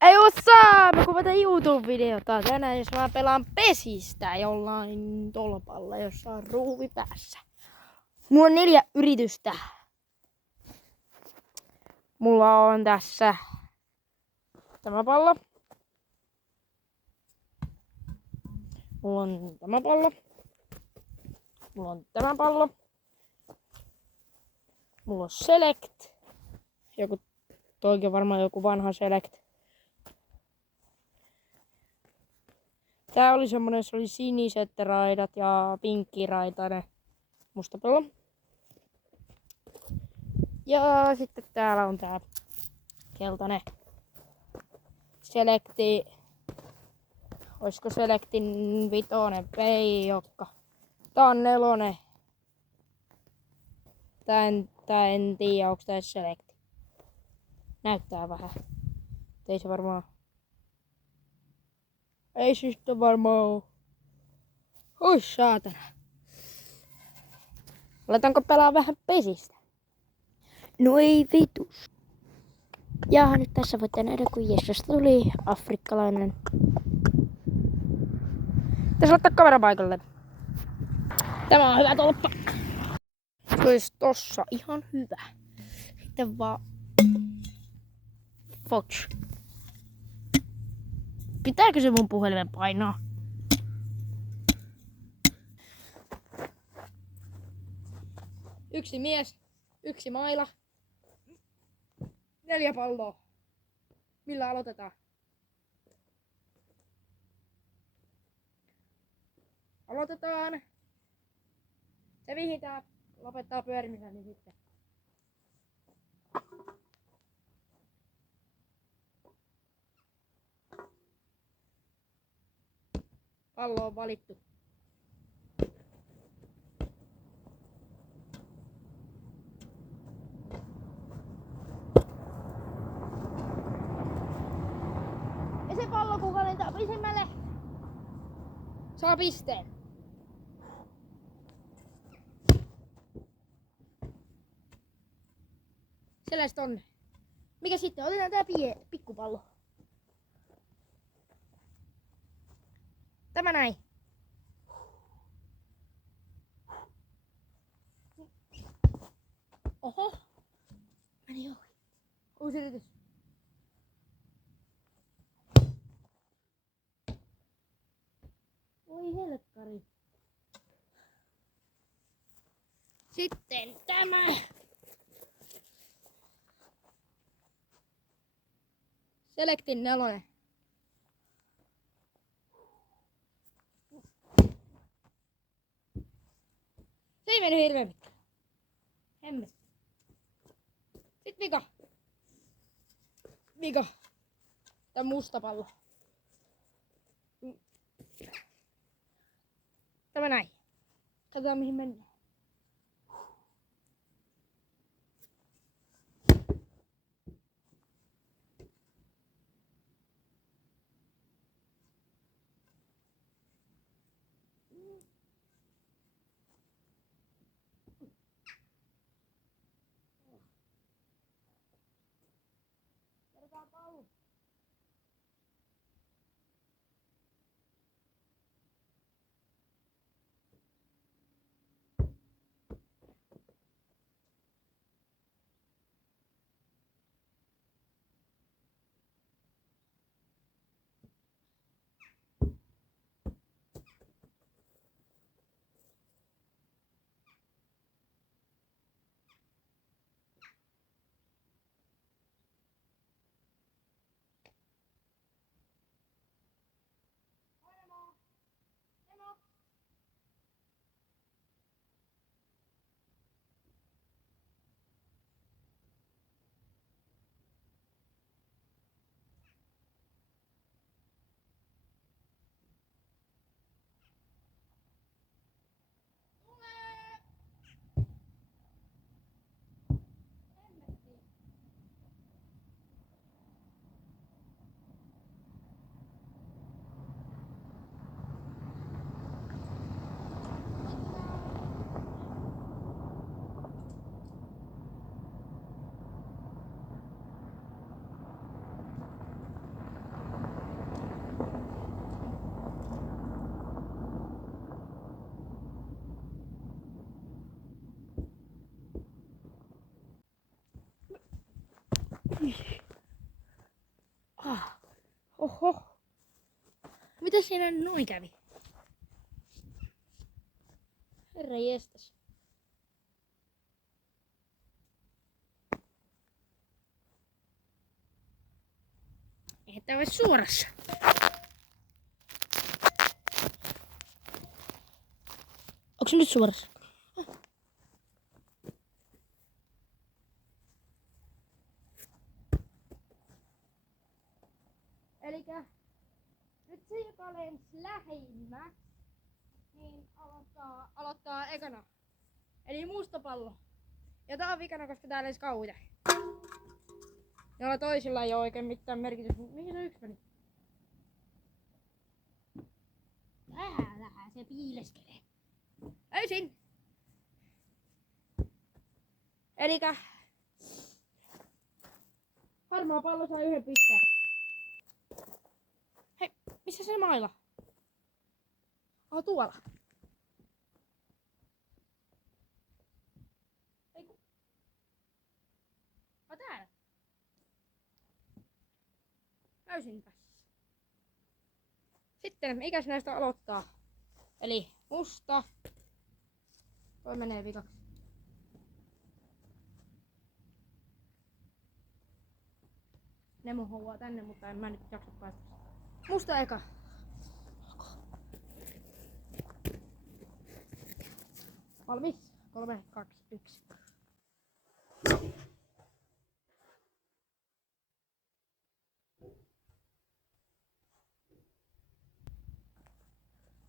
Ei oo saa! Mä kuvata YouTube-videota tänään, jos mä pelaan pesistä jollain tolpalla, jossa on ruuvi päässä. Mulla on 4 yritystä. Mulla on tässä tämä pallo. Mulla on tämä pallo. Mulla on tämä pallo. Mulla on Select. Toikin on varmaan joku vanha Select. Tää oli semmonen, jossa oli siniset raidat ja pinkkiraitainen musta pallo. Ja sitten täällä on tää keltainen Selecti. Oisko Selectin 5 peijokka? Tää on 4. Tää en tiedä, onks tää Selecti. Näyttää vähän. Ei se varmaan. Ei se sitten varmaan oo. Oi saatana. Aletaanko pelaa vähän pesistä? No ei vitus. Ja nyt tässä voitte nähdä, kun Jessusta tuli afrikkalainen. Tässä laittaa kamera paikalle. Tämä on hyvä tolppa. Se olisi tossa ihan hyvä. Sitten vaan Fox. Pitääkö se mun puhelimen painaa? Yksi mies, 1 maila, 4 palloa. Millä aloitetaan? Aloitetaan. Se vihitään, lopettaa pyörimisen, niin sitten. Pallo on valittu. Ja se pallo, kun valentaa pisimmälle, saa pisteen. Sellaista on. Mikä sitten? Otetaan tää pikkupallo. Tämä näin. Oho. Meni ohi. Uusi yritys. Oi helkkari. Sitten tämä. Selectin 4. Se ei mennyt hirveen mitään. Hemmet. Sitten vika. Vika. Tää musta pallo. Tämä näin. Katsotaan mihin mennään. Otetaan pallo. Oho. Mitä siinä noin kävi? Herra jestas. Eihän tää ois suorassa. Onko se nyt suorassa? Elikkä nyt se, joka lensi lähimmä, niin aloittaa ekana. Eli musta pallo. Ja tää on vikana, koska tää lensi kauite. Jolla toisilla ei oo oikein mitään merkitystä. Mihin se yksi meni? Täällähän se piileskelee. Täysin! Elikkä harmaa pallo saa 1 pisteen. Hei, missä se maila? Oh, tuolla. Eiku. Oh, täällä. Täysin tässä. Sitten mikäs näistä aloittaa? Eli musta. Toi menee vikaksi. Nemo haluaa tänne, mutta en mä nyt jaksa päästä. Musta eka. Valmis? 3, 2, 1.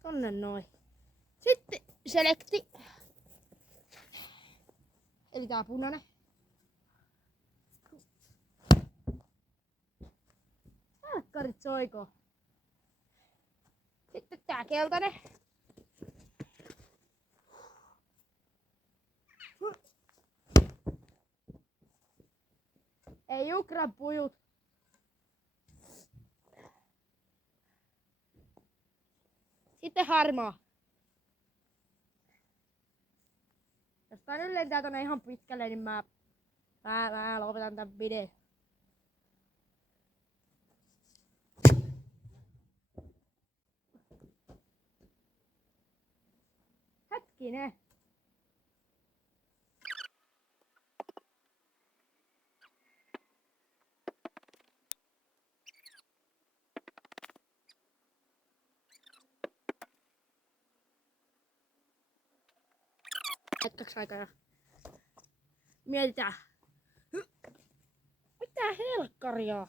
Tonne noin. Sitten selekti. Eli tää punainen. Helkkarit soiko. Sitten tää keltainen. Ei jukra pujut. Sitten harmaa. Jos tää nyt lentää tonne ihan pitkälle, niin mä lopetan tän videon. Hetkinen. Hetkeksi aikaa ja mietitään. Mitä helkkaria?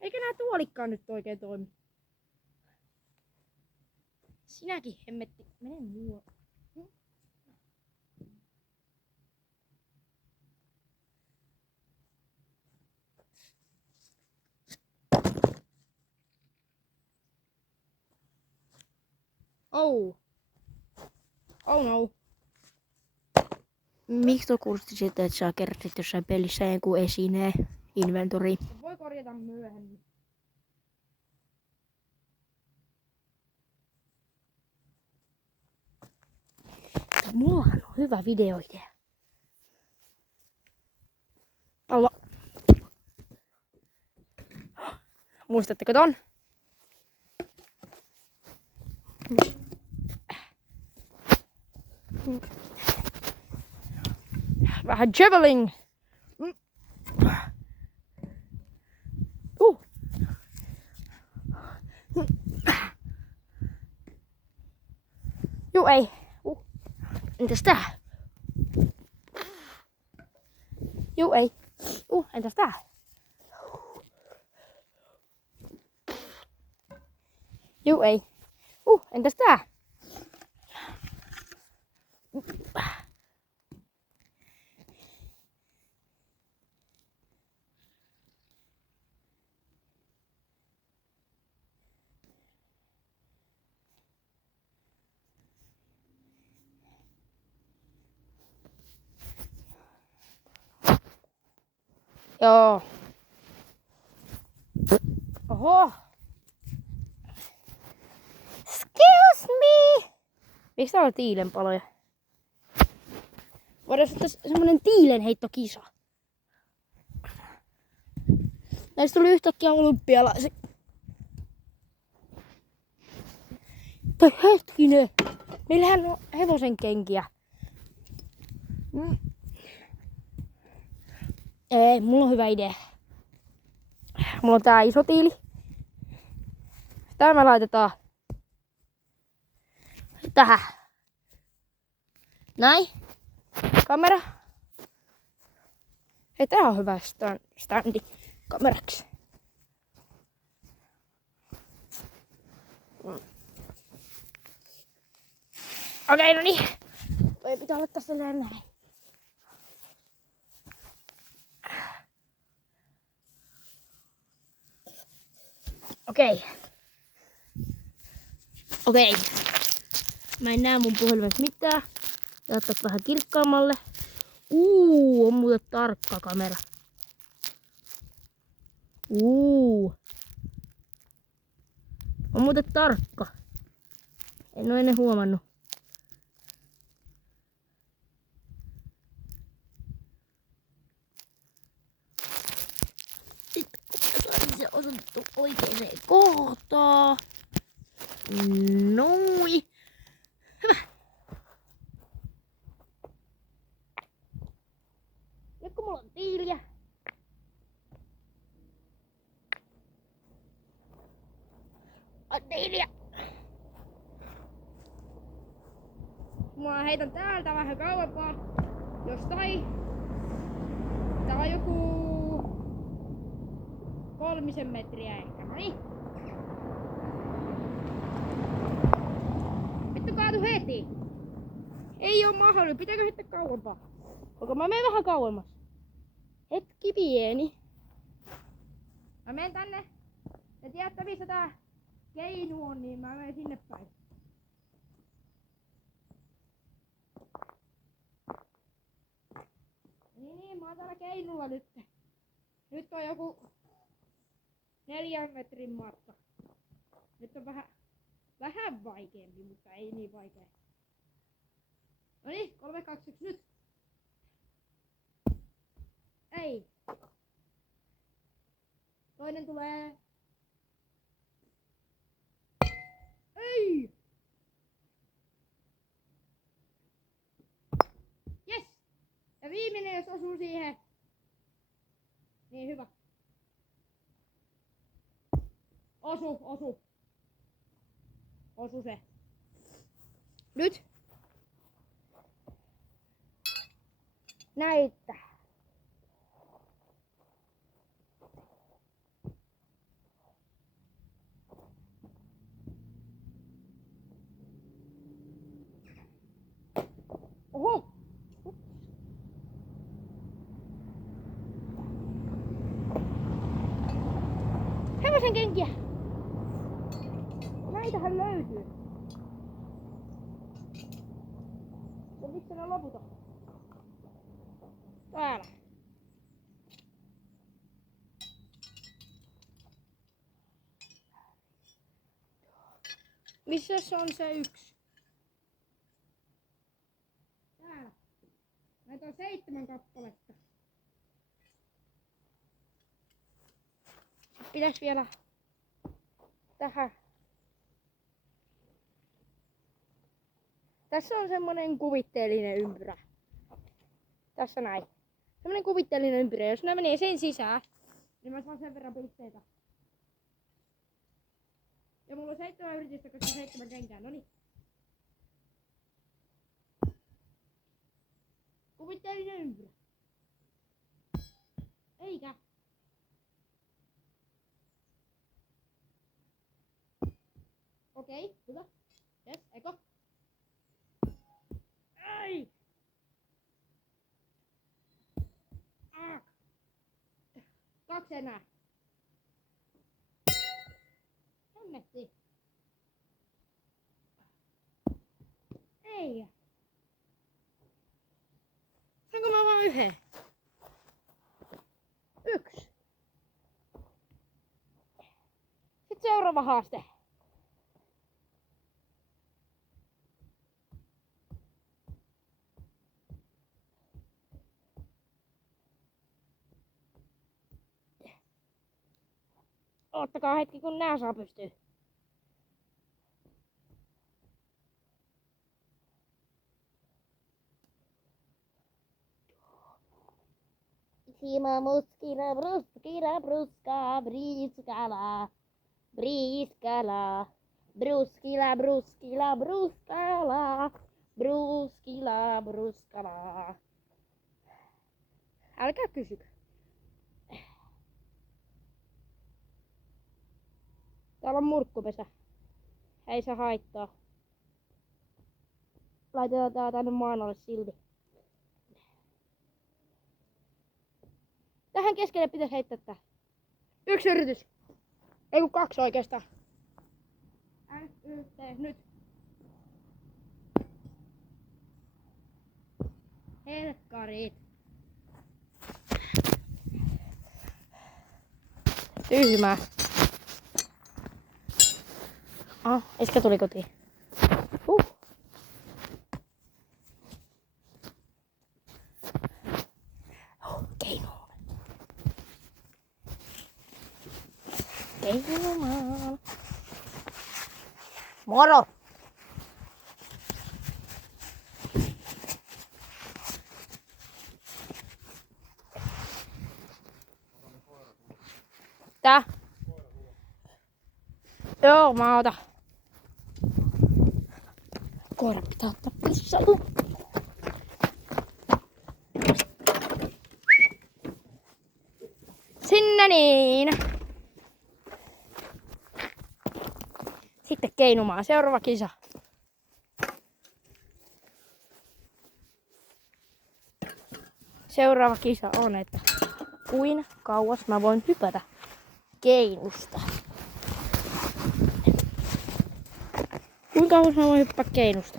Eikä nää tuolikkaan nyt oikein toimi. Sinäkin hemmetti. Mene muualle. Oh. Oh no. Miksi tuo kuulosti sitten, että sä kerrotit jossain pelissä jonkun esineen inventori? Voi korjata myöhemmin. Mulla on hyvä videoidea. Alla. Muistatteko ton? Vähän javelin. Juu ei. Entäs tää? Juu ei. Entäs tää? Juu ei. Entäs tää? Joo. Oho. Excuse me. Miksi täällä on tiilenpaloja? Voidaan ottaa semmonen tiilenheittokisa. Näistä tuli yhtäkkiä olympialaiset. Tai hetkinen. Meillähän on hevosen kenkiä. Ei, mulla on hyvä idea. Mulla on tää iso tiili. Tää me laitetaan tähän. Näin. Kamera. Hei, tää on hyvä standi kameraksi. Okei, no niin. Toi pitää olla tässä näin. Okei. Mä en näe mun puhelimessa mitään. Laittaa vähän kirkkaammalle. On muuten tarkka kamera. On muuten tarkka. En oo ennen huomannut. Sitten otetaan se otettu oikeaan kohtaan. Noin. Hyvä. Nyt kun mulla on tiiliä. Tiiliä. Mä heitän täältä vähän kauempaa. Jostain. Tää on joku 3 metriä ehkä. Noniin. Vittu kaatu heti. Ei oo mahdollista. Pitääkö heittää kauempaa? Onko mä menen vähän kauemmas? Hetki pieni. Mä menen tänne. Ja tiedätte missä tää keinu on, niin mä menen sinne päin. Niin, mä oon täällä keinulla nyt. Nyt on joku 4 metrin matka. Nyt on vähän vaikeampi, mutta ei niin vaikea. Noniin, 3, 2, 1, nyt! Ei! Toinen tulee. Ei! Yes! Ja viimeinen, jos osuu siihen. Niin hyvä. Osu. Osu se. Nyt. Näyttä. Oho! Hevosen kenkiä! Näitähän löytyy. Ja miksi ne loput on? Täällä. Missä se on se yksi? Täällä. Näitä on 7 kappaletta. Pitäis vielä tähän. Tässä on semmonen kuvitteellinen ympyrä. Tässä näin. Semmonen kuvitteellinen ympyrä. Jos nää menee sen sisään, niin mä saan sen verran pisteitä. Ja mulla on 7 yritystä, koska 7 kenkää. Noniin. Kuvitteellinen ympyrä. Eikä. Okei, hyvä. Yes, eko. Ei! Ah. 2 enää. Hemmetti. Ei. Saanko mä vaan 1? 1. Sitten seuraava haaste. Ottakaa hetki, kun nää saa pystyä. Hima muskila bruskila bruska briskala. Briskala. Bruskila bruskila bruskala. Bruskila bruskala. Älkää kysykö. Täällä on murkkupesä. Ei se haittaa. Laitetaan tää tänne maan alle silti. Tähän keskelle pitäisi heittää tää. 1 yritys. Ei kun 2 oikeastaan. Nyt. Helkkarit. Tyhmää. Eskä tuli kotiin. Keino. Keinomaan. Moro! Tää? Joo, mä otan. Koira pitää ottaa pissalle. Sinne niin. Sitten keinumaan. Seuraava kisa. Seuraava kisa on, että kuinka kauas mä voin hypätä keinusta. Kuinka kauas mä voin hyppää keinusta?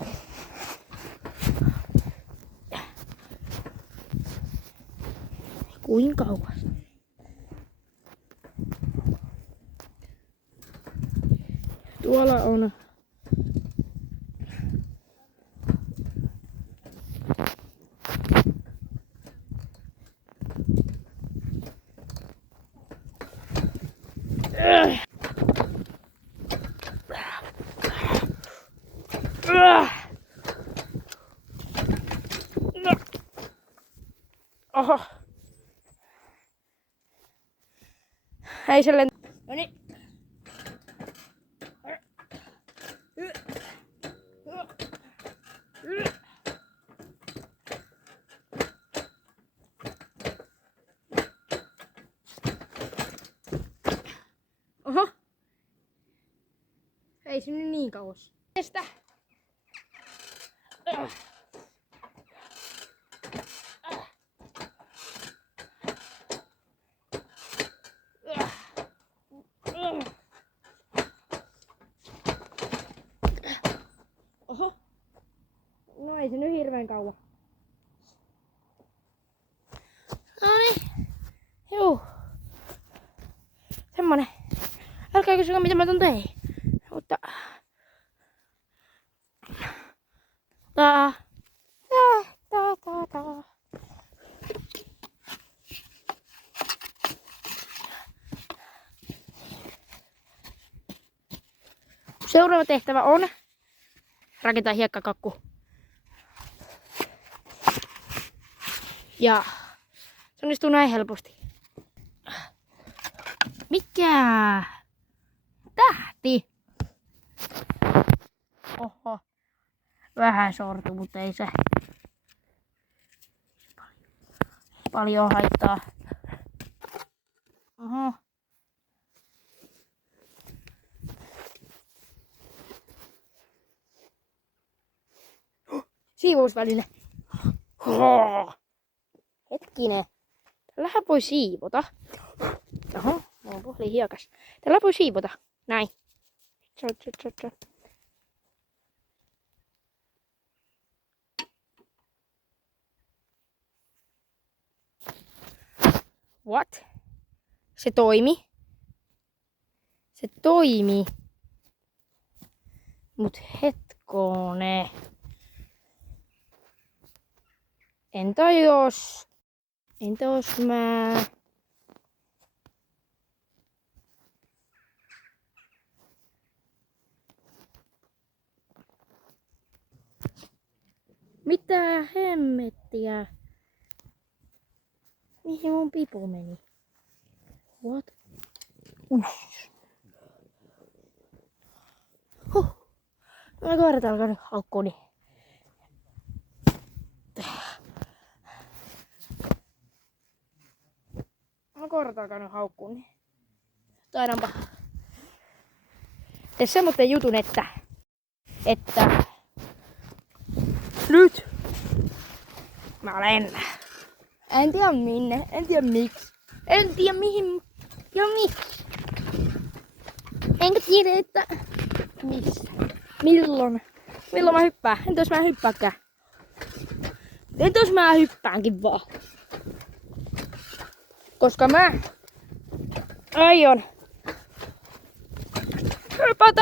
Kuinka kauas? Tuolla on oho. Ei se lent... Noniin. Oho. Ei se nyt niin kauas. Kestä. Oho. No ei se nyt hirveän kauan. Noniin. Juu. Semmonen. Älkää kysykö mitä mä ton tein. Mutta... Ta. Seuraava tehtävä on rakentaa hiekkakakku. Ja se onnistuu näin helposti. Mikä? Tähti. Oho. Vähän sortu, mutta ei se paljon haittaa. Oho. Siivousväline. Hetkinen. Tällähän voi siivota. Oho, mulla on puhelin hiekas. Tällä voi siivota. Näin. What? Se toimi. Se toimi. Mut hetkone. Entä jos mä... Mitä hemmettiä? Mihin mun pipu meni? What? Mä koirat alkaa nyt haukkuu, niin. Mä koirat alkaa nyt haukkuu, niin. Taidanpa. Tee semmonen jutun, että nyt mä lennän. En tiedä minne, en tiedä miksi. En tiedä mihin ja miksi. Enkä tiedä, että missä. Milloin mä hyppään? Entäs mä hyppääkään? Entäs mä hyppäänkin vaan? Koska mä aion hypätä